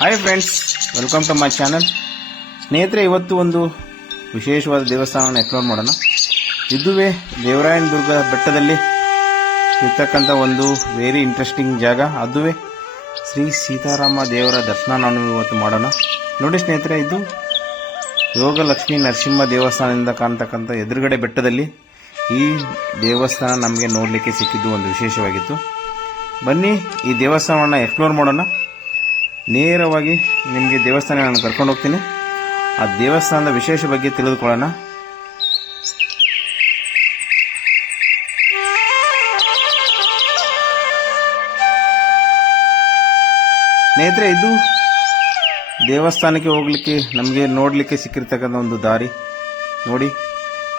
Hi friends welcome to my channel ಸ್ನೇಹಿತರೆ, ಇವತ್ತು ಒಂದು ವಿಶೇಷವಾದ ದೇವಸ್ಥಾನವನ್ನು ಎಕ್ಸ್ಪ್ಲೋರ್ ಮಾಡೋಣ. ಇದುವೇ ದೇವರಾಯನ ದುರ್ಗ ಬೆಟ್ಟದಲ್ಲಿ ಇರ್ತಕ್ಕಂಥ ಒಂದು ವೆರಿ ಇಂಟ್ರೆಸ್ಟಿಂಗ್ ಜಾಗ. ಅದುವೇ ಶ್ರೀ ಸೀತಾರಾಮ ದೇವರ ದರ್ಶನ ನಾನು ಇವತ್ತು ಮಾಡೋಣ. ನೋಡಿ ಸ್ನೇಹಿತರೆ, ಇದು ಯೋಗ ಲಕ್ಷ್ಮೀ ನರಸಿಂಹ ದೇವಸ್ಥಾನದಿಂದ ಕಾಣ್ತಕ್ಕಂಥ ಎದುರುಗಡೆ ಬೆಟ್ಟದಲ್ಲಿ ಈ ದೇವಸ್ಥಾನ ನಮಗೆ ನೋಡಲಿಕ್ಕೆ ಸಿಕ್ಕಿದ್ದು ಒಂದು ವಿಶೇಷವಾಗಿತ್ತು. ಬನ್ನಿ ಈ ದೇವಸ್ಥಾನವನ್ನು ಎಕ್ಸ್ಪ್ಲೋರ್ ಮಾಡೋಣ. ನೇರವಾಗಿ ನಿಮಗೆ ದೇವಸ್ಥಾನ ನಾನು ಕರ್ಕೊಂಡು ಹೋಗ್ತೀನಿ. ಆ ದೇವಸ್ಥಾನದ ವಿಶೇಷ ಬಗ್ಗೆ ತಿಳಿದುಕೊಳ್ಳೋಣ. ಸ್ನೇಹಿತರೆ, ಇದು ದೇವಸ್ಥಾನಕ್ಕೆ ಹೋಗಲಿಕ್ಕೆ, ನಮಗೆ ನೋಡಲಿಕ್ಕೆ ಸಿಕ್ಕಿರ್ತಕ್ಕಂಥ ಒಂದು ದಾರಿ. ನೋಡಿ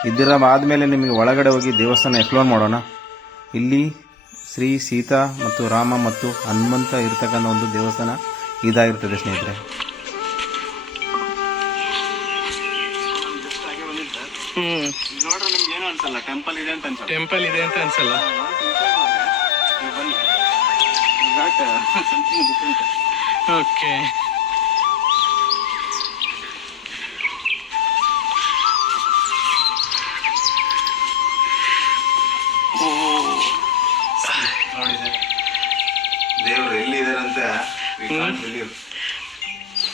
ಇದರ ಆದಮೇಲೆ ನಿಮಗೆ ಒಳಗಡೆ ಹೋಗಿ ದೇವಸ್ಥಾನ ಎಕ್ಸ್ಪ್ಲೋರ್ ಮಾಡೋಣ. ಇಲ್ಲಿ ಶ್ರೀ ಸೀತಾ ಮತ್ತು ರಾಮ ಮತ್ತು ಹನುಮಂತ ಇರ್ತಕ್ಕಂಥ ಒಂದು ದೇವಸ್ಥಾನ. ಇದಾಗಿರ್ತದೆ ಸ್ನೇಹಿತರೆ. ಹ್ಮ್. ನೋಡ್ರೆ ನಿಮ್ಗೆ ಏನು ಅನ್ಸಲ್ಲ ಟೆಂಪಲ್ ಇದೆ ಅಂತ ಅನ್ಸಲ್ಲ? ಟೆಂಪಲ್ ಇದೆ ಅಂತ ಅನ್ಸಲ್ಲ ಓಕೆ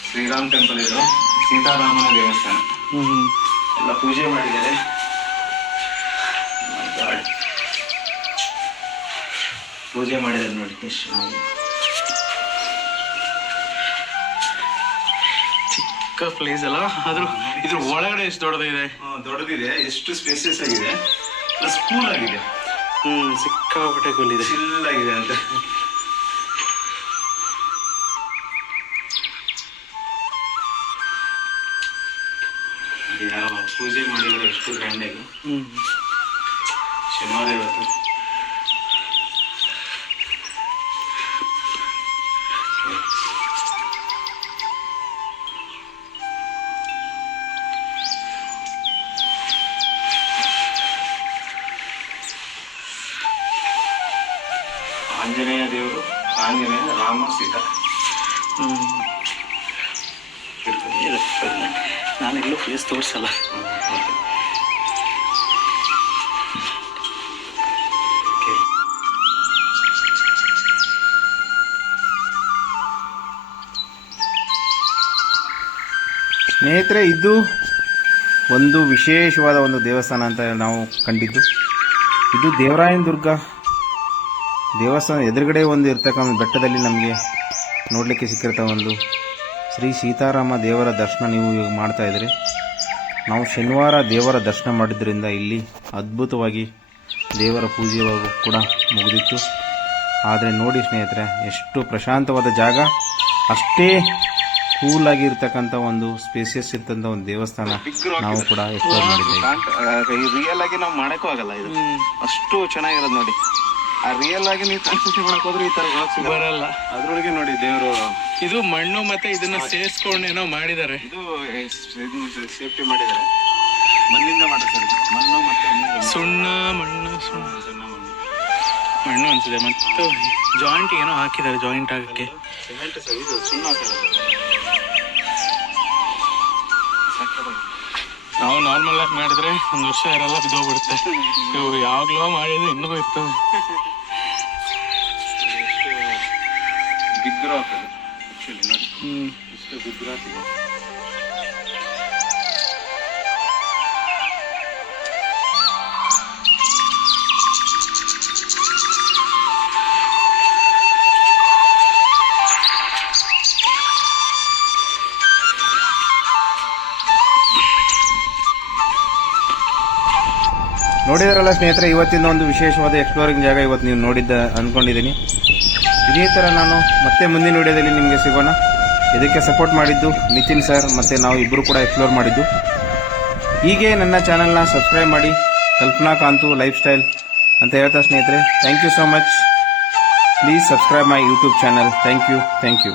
ಶ್ರೀರಾಮ್ ಟೆಂಪಲ್ ಇದು ಸೀತಾರಾಮನ ದೇವಸ್ಥಾನ. ಹ್ಮ್. ಎಲ್ಲ ಪೂಜೆ ಮಾಡಿದ್ದಾರೆ. ಪೂಜೆ ಮಾಡಿದ್ದಾರೆ ನೋಡಿ ಎಷ್ಟು ಚೆನ್ನಾಗಿ ಚಿಕ್ಕ ಪ್ಲೇಸ್ ಅಲ್ಲ ಆದ್ರೂ ಇದ್ರ ಒಳಗಡೆ ಎಷ್ಟು ದೊಡ್ಡದಿದೆ? ದೊಡ್ಡದಿದೆ ಎಷ್ಟು ಸ್ಪೇಸಸ್ ಆಗಿದೆ. ಸ್ಕೂಲ್ ಕೂಲ್ ಆಗಿದೆ. ಹ್ಮ್ ಸಿಕ್ಕಾಪಟ್ಟೆ ಕೂಲಿದೆ ಚಿಲ್ ಆಗಿದೆ ಅಂತ. ಯಾವ ಪೂಜೆ ಮಾಡಿದರೆ ಎಷ್ಟು ಗ್ರ್ಯಾಂಡಾಗಿ ಹ್ಮ್. ಶನಿವಾರ ಇವತ್ತು. ಆಂಜನೇಯ ದೇವರು ಆಂಜನೇಯ ರಾಮ ಸೀತಾ ಹ್ಮ್ ಇದೆ. ನಾನು ಎಲ್ಲೂ ಪ್ಲೇಸ್ ತೋರಿಸಲ್ಲ. ಸ್ನೇಹಿತರೆ, ಇದು ಒಂದು ವಿಶೇಷವಾದ ಒಂದು ದೇವಸ್ಥಾನ ಅಂತ ನಾವು ಕಂಡಿದ್ದು ಇದು ದೇವರಾಯನ ದುರ್ಗ ದೇವಸ್ಥಾನ ಎದುರುಗಡೆ ಒಂದು ಇರ್ತಕ್ಕಂಥ ಬೆಟ್ಟದಲ್ಲಿ ನಮಗೆ ನೋಡಲಿಕ್ಕೆ ಸಿಕ್ಕಿರ್ತ ಒಂದು ಶ್ರೀ ಸೀತಾರಾಮ ದೇವರ ದರ್ಶನ ನೀವು ಇವಾಗ ಮಾಡ್ತಾ ಇದ್ದೀರಿ ನಾವು ಶನಿವಾರ ದೇವರ ದರ್ಶನ ಮಾಡಿದ್ರಿಂದ ಇಲ್ಲಿ ಅದ್ಭುತವಾಗಿ ದೇವರ ಪೂಜೆ ಕೂಡ ಮುಗಿದಿತ್ತು. ಆದರೆ ನೋಡಿ ಸ್ನೇಹಿತರೆ ಎಷ್ಟು ಪ್ರಶಾಂತವಾದ ಜಾಗ. ಅಷ್ಟೇ ಕೂಲ್ ಆಗಿರ್ತಕ್ಕಂಥ ಒಂದು ಸ್ಪೇಸಿಯಸ್ ಇರ್ತಂಥ ಒಂದು ದೇವಸ್ಥಾನ ನಾವು ಕೂಡ ಎಕ್ಸ್ಪ್ಲೋರ್ ಮಾಡಿದ್ದೇವೆ. ರಿಯಲ್ ಆಗಿ ನಾವು ಮಾಡೋಕ್ಕೂ ಆಗಲ್ಲ ಇದು. ಅಷ್ಟು ಚೆನ್ನಾಗಿರೋದು ನೋಡಿ. ಆ ರಿಯಲ್ ಆಗಿ ನೀವು ಟ್ರಾನ್ಸ್ಮಿಷನ್ ಮಾಡಕ್ ಹೋದ್ರೆ ಈ ತರ ಬರಲ್ಲ. ಅದ್ರೊಳಗೆ ನೋಡಿ ದೇವರು. ಇದು ಮಣ್ಣು ಮತ್ತೆ ಇದನ್ನ ಸೇರಿಸ್ಕೊಂಡು ಏನೋ ಮಾಡಿದ್ದಾರೆ. ಇದು ಸೇಫ್ಟಿ ಮಾಡಿದ್ದಾರೆ. ಮಣ್ಣಿಂದ ಮಾಡ್ತಾರೆ. ಮಣ್ಣು ಮತ್ತೆ ನೀರು ಸುಣ್ಣ ಮಣ್ಣು ಸುಣ್ಣ. ಸಣ್ಣ ಮಣ್ಣು. ಮಣ್ಣು ಅನ್ಸಿದೆ ಮತ್ತು ಜಾಯಿಂಟ್ ಏನೋ ಹಾಕಿದ್ದಾರೆ ಜಾಯಿಂಟ್ ಆಗಕ್ಕೆ. ಸಿಮೆಂಟ್ ಸರ್ ಇದು ಸುಣ್ಣ ಸರ್. ನಾವು ನಾರ್ಮಲ್ ಆಗಿ ಮಾಡಿದ್ರೆ ಒಂದು ವರ್ಷ ಇರಲ್ಲ ಬಿದ್ದೋಗ್ಬಿಡುತ್ತೆ. ಇವು ಯಾವಾಗ್ಲೋ ಮಾಡಿದ್ರೆ ಇನ್ನೂ ಇರ್ತವೆ ಎಷ್ಟು ಬಿಗ್ರು ಹಾಕೋದು ಆಕ್ಚುಲಿ ನೋಡಿ ಇಷ್ಟು ನೋಡಿದಾರಲ್ಲ ಸ್ನೇಹಿತರೆ ಇವತ್ತಿನ ಒಂದು ವಿಶೇಷವಾದ ಎಕ್ಸ್ಪ್ಲೋರಿಂಗ್ ಜಾಗ ಇವತ್ತು ನೀವು ನೋಡಿದ್ದ ಅಂದ್ಕೊಂಡಿದ್ದೀನಿ ಇದೇ ಥರ ನಾನು ಮತ್ತೆ ಮುಂದಿನ ವಿಡಿಯೋದಲ್ಲಿ ನಿಮಗೆ ಸಿಗೋಣ. ಇದಕ್ಕೆ ಸಪೋರ್ಟ್ ಮಾಡಿದ್ದು ನಿತಿನ್ ಸರ್ ಮತ್ತು ನಾವು ಇಬ್ಬರು ಕೂಡ ಎಕ್ಸ್ಪ್ಲೋರ್ ಮಾಡಿದ್ದು. ಹೀಗೆ ನನ್ನ ಚಾನಲ್ನ ಸಬ್ಸ್ಕ್ರೈಬ್ ಮಾಡಿ, ಕಲ್ಪನಾ ಕಾಂತು ಲೈಫ್ ಸ್ಟೈಲ್ ಅಂತ ಹೇಳ್ತಾ ಸ್ನೇಹಿತರೆ thank you so much please subscribe my YouTube channel thank you thank you